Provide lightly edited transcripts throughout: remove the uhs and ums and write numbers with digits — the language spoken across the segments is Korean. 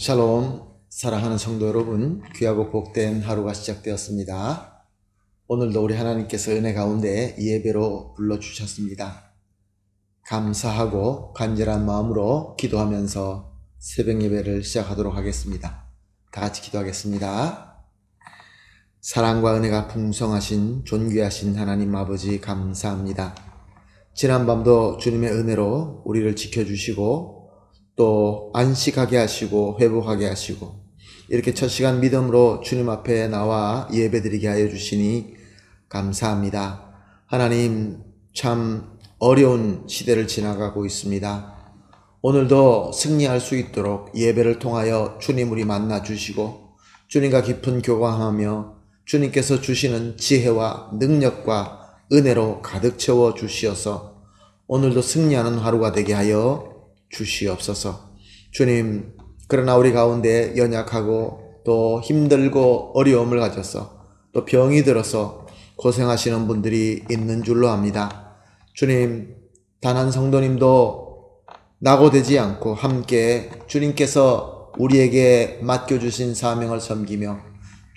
샬롬, 사랑하는 성도 여러분, 귀하고 복된 하루가 시작되었습니다. 오늘도 우리 하나님께서 은혜 가운데 예배로 불러주셨습니다. 감사하고 간절한 마음으로 기도하면서 새벽 예배를 시작하도록 하겠습니다. 다 같이 기도하겠습니다. 사랑과 은혜가 풍성하신 존귀하신 하나님 아버지 감사합니다. 지난밤도 주님의 은혜로 우리를 지켜주시고 또 안식하게 하시고 회복하게 하시고 이렇게 첫 시간 믿음으로 주님 앞에 나와 예배드리게 하여 주시니 감사합니다. 하나님, 참 어려운 시대를 지나가고 있습니다. 오늘도 승리할 수 있도록 예배를 통하여 주님 우리 만나 주시고 주님과 깊은 교감하며 주님께서 주시는 지혜와 능력과 은혜로 가득 채워 주시어서 오늘도 승리하는 하루가 되게 하여 주시옵소서. 주님, 그러나 우리 가운데 연약하고 또 힘들고 어려움을 가져서 또 병이 들어서 고생하시는 분들이 있는 줄로 압니다. 주님, 단 한 성도님도 낙오되지 않고 함께 주님께서 우리에게 맡겨주신 사명을 섬기며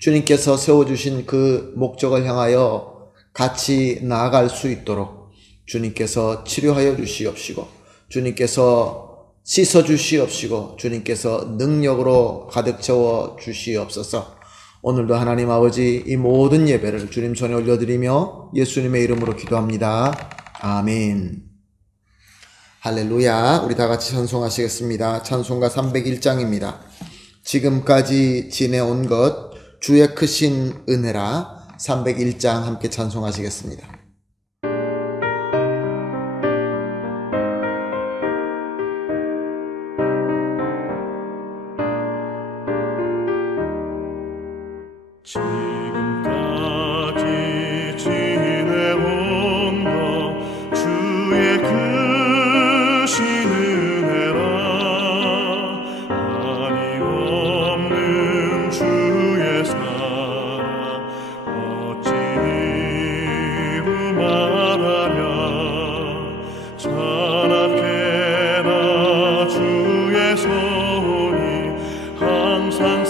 주님께서 세워주신 그 목적을 향하여 같이 나아갈 수 있도록 주님께서 치료하여 주시옵시고 주님께서 씻어주시옵시고 주님께서 능력으로 가득 채워 주시옵소서. 오늘도 하나님 아버지 이 모든 예배를 주님 손에 올려드리며 예수님의 이름으로 기도합니다. 아멘. 할렐루야. 우리 다같이 찬송하시겠습니다. 찬송가 301장입니다. 지금까지 지내온 것 주의 크신 은혜라. 301장 함께 찬송하시겠습니다. 지금까지 지내온 것 주의 크신 은혜라. 한이 없는 주의 사랑 어찌 이루 말하랴. 찬악해라 주의 손이 항상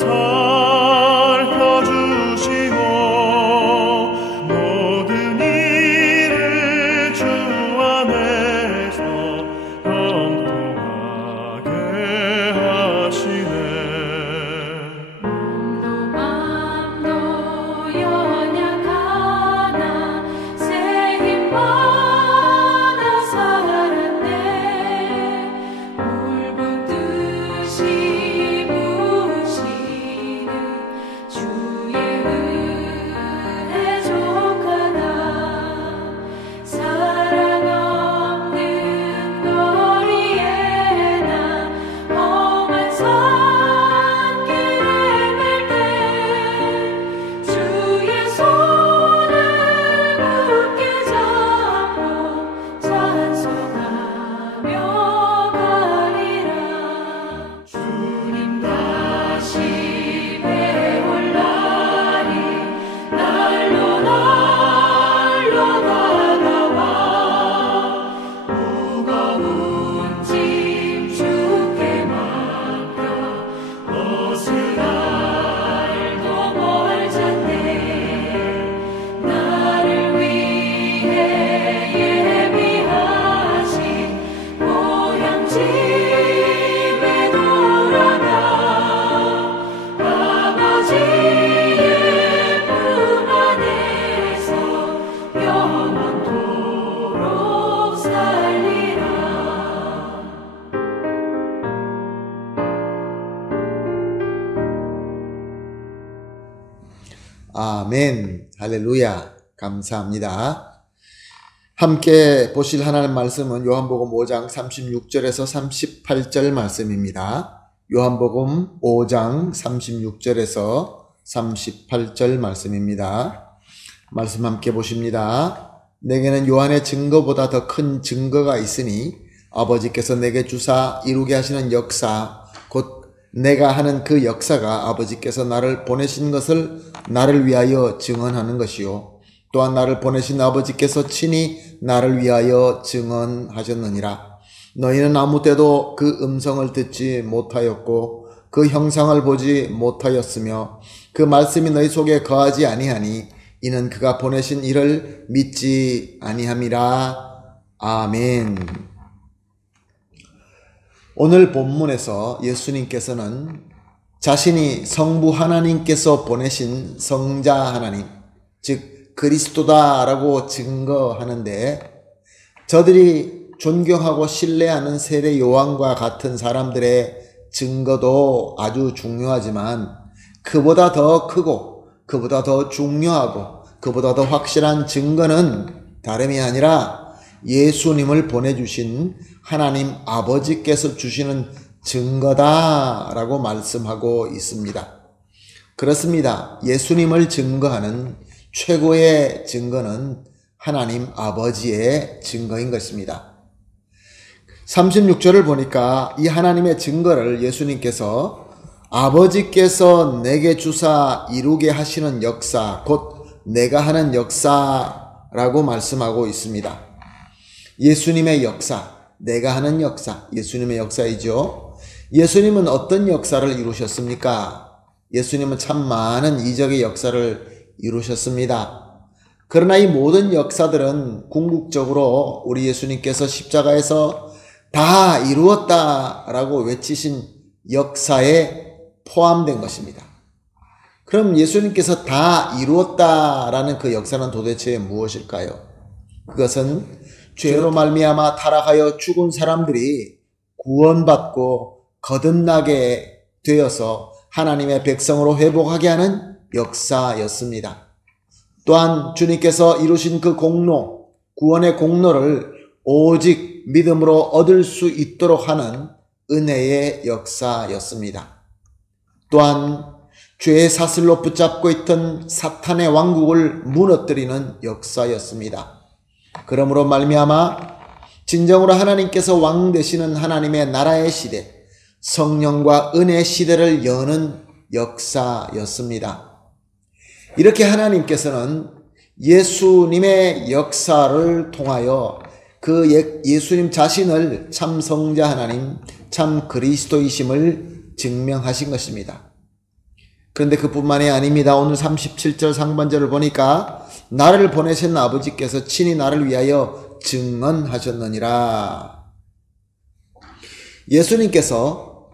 아멘. 할렐루야. 감사합니다. 함께 보실 하나님 말씀은 요한복음 5장 36절에서 38절 말씀입니다. 요한복음 5장 36절에서 38절 말씀입니다. 말씀 함께 보십니다. 내게는 요한의 증거보다 더 큰 증거가 있으니 아버지께서 내게 주사 이루게 하시는 역사 곧 내가 하는 그 역사가 아버지께서 나를 보내신 것을 나를 위하여 증언하는 것이요 또한 나를 보내신 아버지께서 친히 나를 위하여 증언하셨느니라. 너희는 아무 때도 그 음성을 듣지 못하였고 그 형상을 보지 못하였으며 그 말씀이 너희 속에 거하지 아니하니 이는 그가 보내신 이를 믿지 아니함이라. 아멘. 오늘 본문에서 예수님께서는 자신이 성부 하나님께서 보내신 성자 하나님, 즉 그리스도다라고 증거하는데, 저들이 존경하고 신뢰하는 세례 요한과 같은 사람들의 증거도 아주 중요하지만 그보다 더 크고 그보다 더 중요하고 그보다 더 확실한 증거는 다름이 아니라 예수님을 보내주신 하나님 아버지께서 주시는 증거다라고 말씀하고 있습니다. 그렇습니다. 예수님을 증거하는 최고의 증거는 하나님 아버지의 증거인 것입니다. 36절을 보니까 이 하나님의 증거를 예수님께서 아버지께서 내게 주사 이루게 하시는 역사, 곧 내가 하는 역사라고 말씀하고 있습니다. 예수님의 역사, 내가 하는 역사, 예수님의 역사이죠. 예수님은 어떤 역사를 이루셨습니까? 예수님은 참 많은 이적의 역사를 이루셨습니다. 그러나 이 모든 역사들은 궁극적으로 우리 예수님께서 십자가에서 다 이루었다라고 외치신 역사에 포함된 것입니다. 그럼 예수님께서 다 이루었다라는 그 역사는 도대체 무엇일까요? 그것은 죄로 말미암아 타락하여 죽은 사람들이 구원받고 거듭나게 되어서 하나님의 백성으로 회복하게 하는 역사였습니다. 또한 주님께서 이루신 그 공로, 구원의 공로를 오직 믿음으로 얻을 수 있도록 하는 은혜의 역사였습니다. 또한 죄의 사슬로 붙잡고 있던 사탄의 왕국을 무너뜨리는 역사였습니다. 그러므로 말미암아 진정으로 하나님께서 왕 되시는 하나님의 나라의 시대, 성령과 은혜의 시대를 여는 역사였습니다. 이렇게 하나님께서는 예수님의 역사를 통하여 그 예수님 자신을 참 성자 하나님, 참 그리스도이심을 증명하신 것입니다. 그런데 그뿐만이 아닙니다. 오늘 37절 상반절을 보니까 나를 보내신 아버지께서 친히 나를 위하여 증언하셨느니라. 예수님께서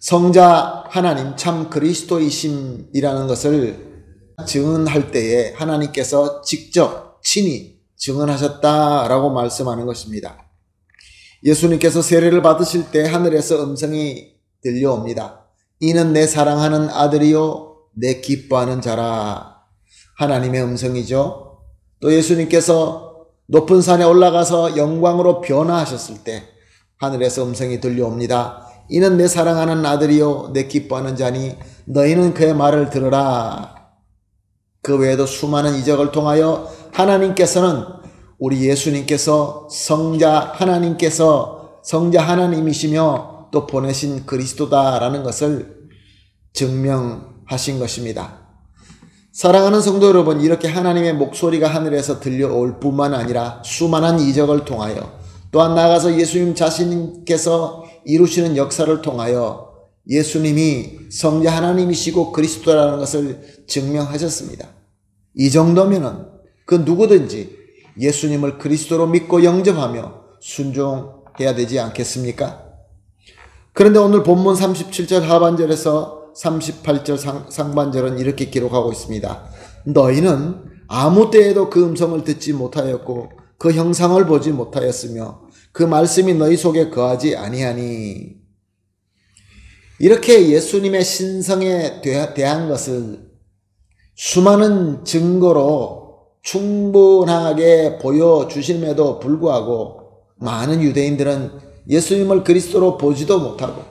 성자 하나님 참 그리스도이심이라는 것을 증언할 때에 하나님께서 직접 친히 증언하셨다라고 말씀하는 것입니다. 예수님께서 세례를 받으실 때 하늘에서 음성이 들려옵니다. 이는 내 사랑하는 아들이요 내 기뻐하는 자라. 하나님의 음성이죠. 또 예수님께서 높은 산에 올라가서 영광으로 변화하셨을 때 하늘에서 음성이 들려옵니다. 이는 내 사랑하는 아들이요 내 기뻐하는 자니 너희는 그의 말을 들으라. 그 외에도 수많은 이적을 통하여 하나님께서는 우리 예수님께서 성자 하나님이시며 또 보내신 그리스도다라는 것을 증명하신 것입니다. 사랑하는 성도 여러분, 이렇게 하나님의 목소리가 하늘에서 들려올 뿐만 아니라 수많은 이적을 통하여 또한 나아가서 예수님 자신께서 이루시는 역사를 통하여 예수님이 성자 하나님이시고 그리스도라는 것을 증명하셨습니다. 이 정도면은 그 누구든지 예수님을 그리스도로 믿고 영접하며 순종해야 되지 않겠습니까? 그런데 오늘 본문 37절 하반절에서 38절 상반절은 이렇게 기록하고 있습니다. 너희는 아무 때에도 그 음성을 듣지 못하였고 그 형상을 보지 못하였으며 그 말씀이 너희 속에 거하지 아니하니. 이렇게 예수님의 신성에 대한 것을 수많은 증거로 충분하게 보여주심에도 불구하고 많은 유대인들은 예수님을 그리스도로 보지도 못하고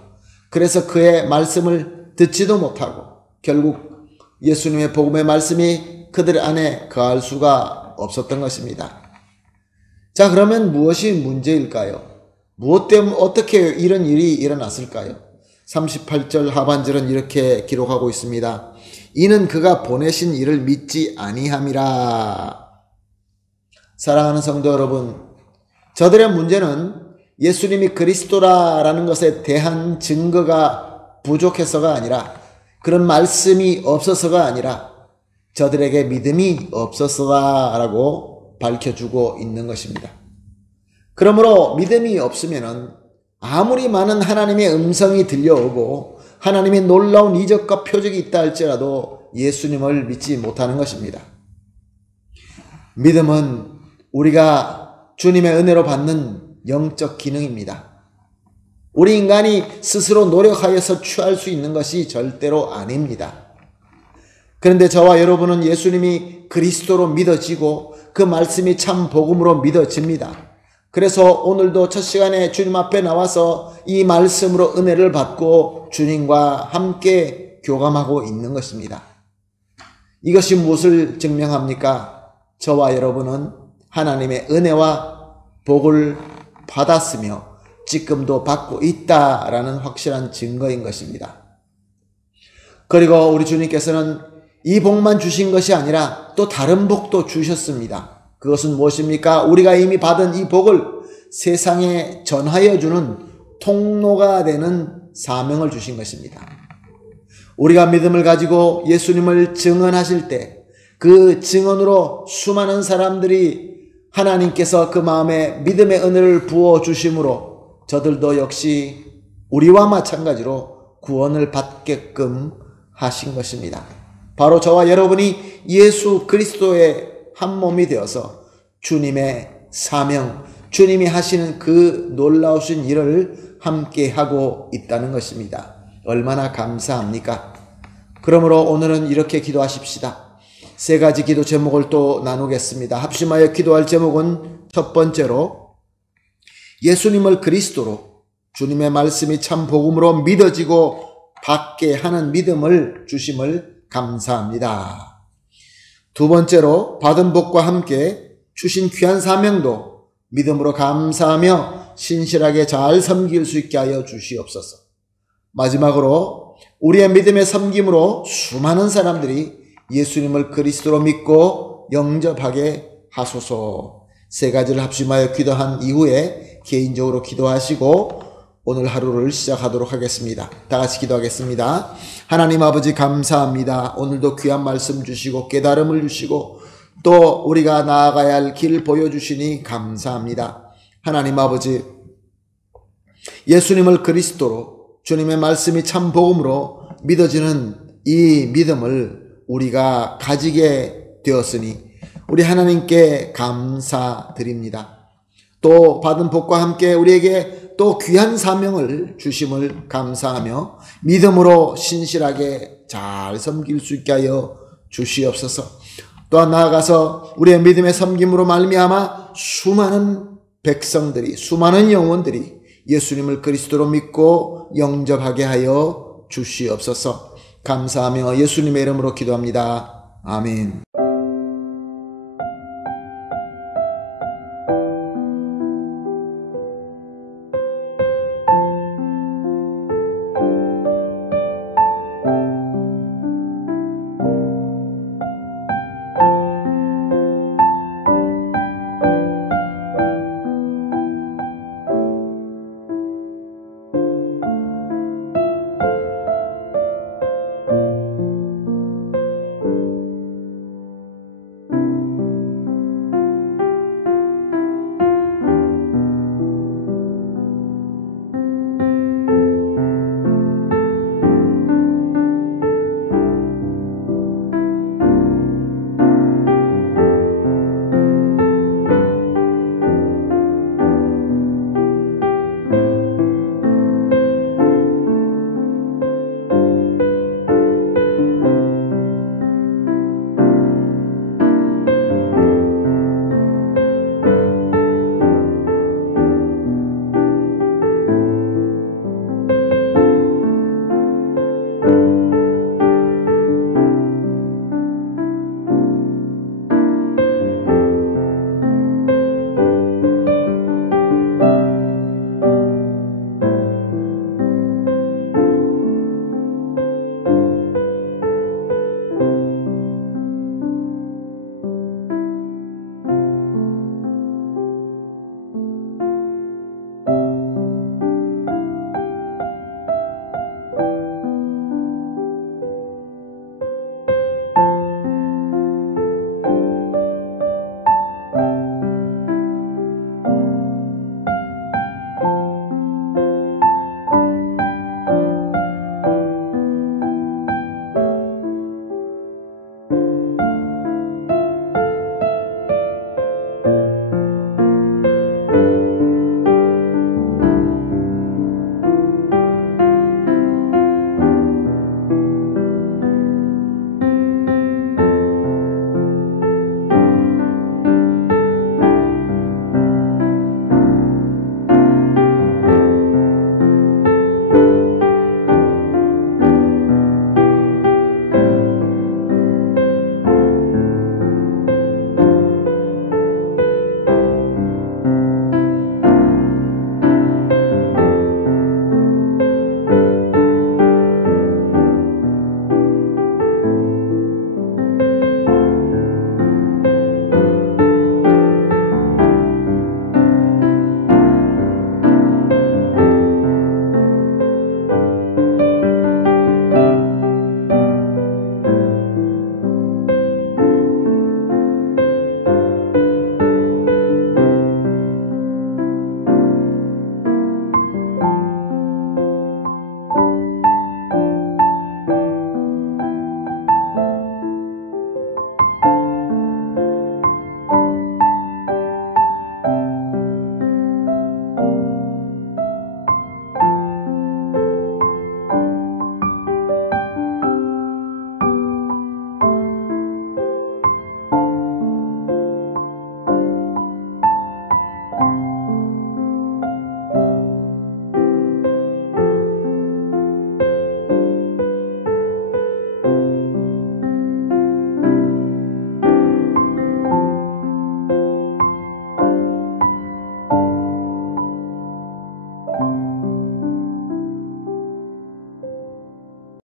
그래서 그의 말씀을 듣지도 못하고 결국 예수님의 복음의 말씀이 그들 안에 거할 수가 없었던 것입니다. 자, 그러면 무엇이 문제일까요? 무엇 때문에 어떻게 이런 일이 일어났을까요? 38절 하반절은 이렇게 기록하고 있습니다. 이는 그가 보내신 이를 믿지 아니함이라. 사랑하는 성도 여러분, 저들의 문제는 예수님이 그리스도라는 것에 대한 증거가 부족해서가 아니라, 그런 말씀이 없어서가 아니라 저들에게 믿음이 없었어라고 밝혀주고 있는 것입니다. 그러므로 믿음이 없으면은 아무리 많은 하나님의 음성이 들려오고 하나님의 놀라운 이적과 표적이 있다 할지라도 예수님을 믿지 못하는 것입니다. 믿음은 우리가 주님의 은혜로 받는 영적 기능입니다. 우리 인간이 스스로 노력하여서 취할 수 있는 것이 절대로 아닙니다. 그런데 저와 여러분은 예수님이 그리스도로 믿어지고 그 말씀이 참 복음으로 믿어집니다. 그래서 오늘도 첫 시간에 주님 앞에 나와서 이 말씀으로 은혜를 받고 주님과 함께 교감하고 있는 것입니다. 이것이 무엇을 증명합니까? 저와 여러분은 하나님의 은혜와 복을 받았으며 지금도 받고 있다라는 확실한 증거인 것입니다. 그리고 우리 주님께서는 이 복만 주신 것이 아니라 또 다른 복도 주셨습니다. 그것은 무엇입니까? 우리가 이미 받은 이 복을 세상에 전하여 주는 통로가 되는 사명을 주신 것입니다. 우리가 믿음을 가지고 예수님을 증언하실 때 그 증언으로 수많은 사람들이 하나님께서 그 마음에 믿음의 은혜를 부어주심으로 저들도 역시 우리와 마찬가지로 구원을 받게끔 하신 것입니다. 바로 저와 여러분이 예수 그리스도의 한 몸이 되어서 주님의 사명, 주님이 하시는 그 놀라우신 일을 함께 하고 있다는 것입니다. 얼마나 감사합니까? 그러므로 오늘은 이렇게 기도하십시다. 세 가지 기도 제목을 또 나누겠습니다. 합심하여 기도할 제목은 첫 번째로 예수님을 그리스도로 주님의 말씀이 참 복음으로 믿어지고 받게 하는 믿음을 주심을 감사합니다. 두 번째로 받은 복과 함께 주신 귀한 사명도 믿음으로 감사하며 신실하게 잘 섬길 수 있게 하여 주시옵소서. 마지막으로 우리의 믿음의 섬김으로 수많은 사람들이 예수님을 그리스도로 믿고 영접하게 하소서. 세 가지를 합심하여 기도한 이후에 개인적으로 기도하시고 오늘 하루를 시작하도록 하겠습니다. 다 같이 기도하겠습니다. 하나님 아버지 감사합니다. 오늘도 귀한 말씀 주시고 깨달음을 주시고 또 우리가 나아가야 할 길 보여주시니 감사합니다. 하나님 아버지, 예수님을 그리스도로 주님의 말씀이 참 복음으로 믿어지는 이 믿음을 우리가 가지게 되었으니 우리 하나님께 감사드립니다. 또 받은 복과 함께 우리에게 또 귀한 사명을 주심을 감사하며 믿음으로 신실하게 잘 섬길 수 있게 하여 주시옵소서. 또한 나아가서 우리의 믿음의 섬김으로 말미암아 수많은 백성들이, 수많은 영혼들이 예수님을 그리스도로 믿고 영접하게 하여 주시옵소서. 감사하며 예수님의 이름으로 기도합니다. 아멘.